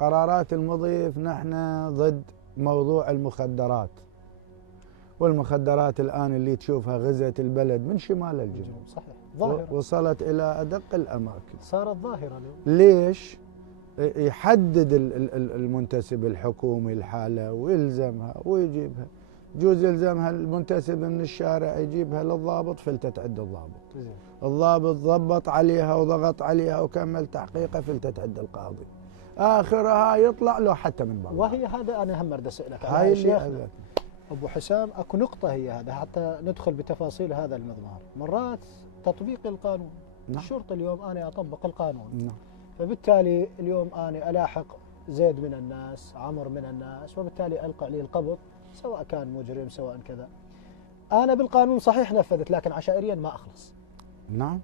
قرارات المضيف نحن ضد موضوع المخدرات، والمخدرات الآن اللي تشوفها غزت البلد من شمال الجنوب. صحيح، ظاهرة وصلت إلى أدق الأماكن. صارت ظاهرة اليوم. ليش؟ يحدد المنتسب الحكومي الحالة ويلزمها ويجيبها، جوز يلزمها المنتسب من الشارع يجيبها للضابط فلتت عند الضابط، الضابط ضبط عليها وضغط عليها وكمل تحقيقه فلتت عند القاضي، آخرها يطلع له حتى من برا. وهي هذا أنا هم أريد أسألك هاي اللي أبو حسام، أكو نقطة هي هذا حتى ندخل بتفاصيل هذا المضمار. مرات تطبيق القانون، نعم. الشرطة اليوم أنا أطبق القانون، نعم. فبالتالي اليوم أنا ألاحق زيد من الناس، عمر من الناس، وبالتالي ألقى لي القبض سواء كان مجرم سواء كذا. أنا بالقانون صحيح نفذت، لكن عشائريا ما أخلص. نعم.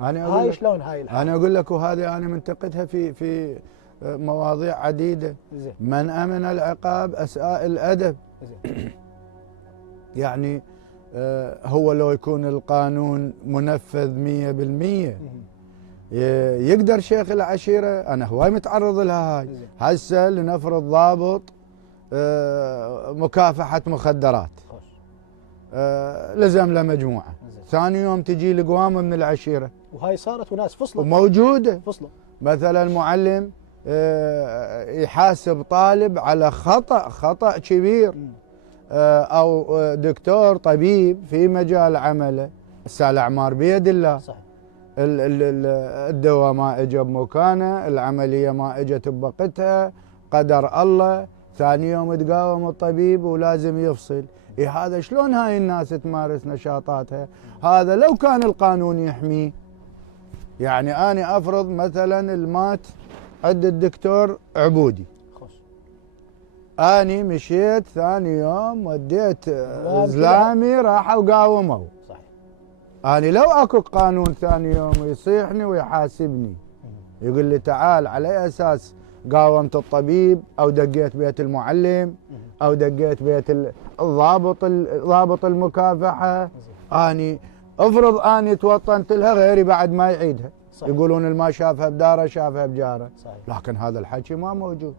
هاي شلون هاي الحالة؟ أنا أقول لك، وهذه أنا منتقدها في مواضيع عديدة. زين. من أمن العقاب أساء الأدب. زين. يعني هو لو يكون القانون منفذ 100% يقدر شيخ العشيرة، أنا هواي متعرض لها هاي. هسه لنفرض ضابط مكافحة مخدرات، لزم له مجموعة، ثاني يوم تجي لقوامة من العشيرة، وهاي صارت وناس فصلوا وموجودة. فصلوا مثلا المعلم يحاسب طالب على خطأ كبير، أو دكتور طبيب في مجال عمله، هسه الأعمار بيد الله. صحيح. الدواء ما اجى بمكانه، العملية ما اجت بوقتها، قدر الله، ثاني يوم تقاوم الطبيب ولازم يفصل. هذا شلون هاي الناس تمارس نشاطاتها؟ هذا لو كان القانون يحميه. يعني أنا أفرض مثلا المات عند الدكتور عبودي، أنا مشيت ثاني يوم وديت زلامي راحوا قاوموا. أنا لو أكو قانون ثاني يوم يصيحني ويحاسبني، يقول لي تعال على أساس قاومت الطبيب أو دقيت بيت المعلم أو دقيت بيت ضابط المكافحة، أنا افرض أنا توطنت لها غيري بعد ما يعيدها. صحيح. يقولون اللي ما شافها بداره شافها بجاره. صحيح. لكن هذا الحكي ما موجود.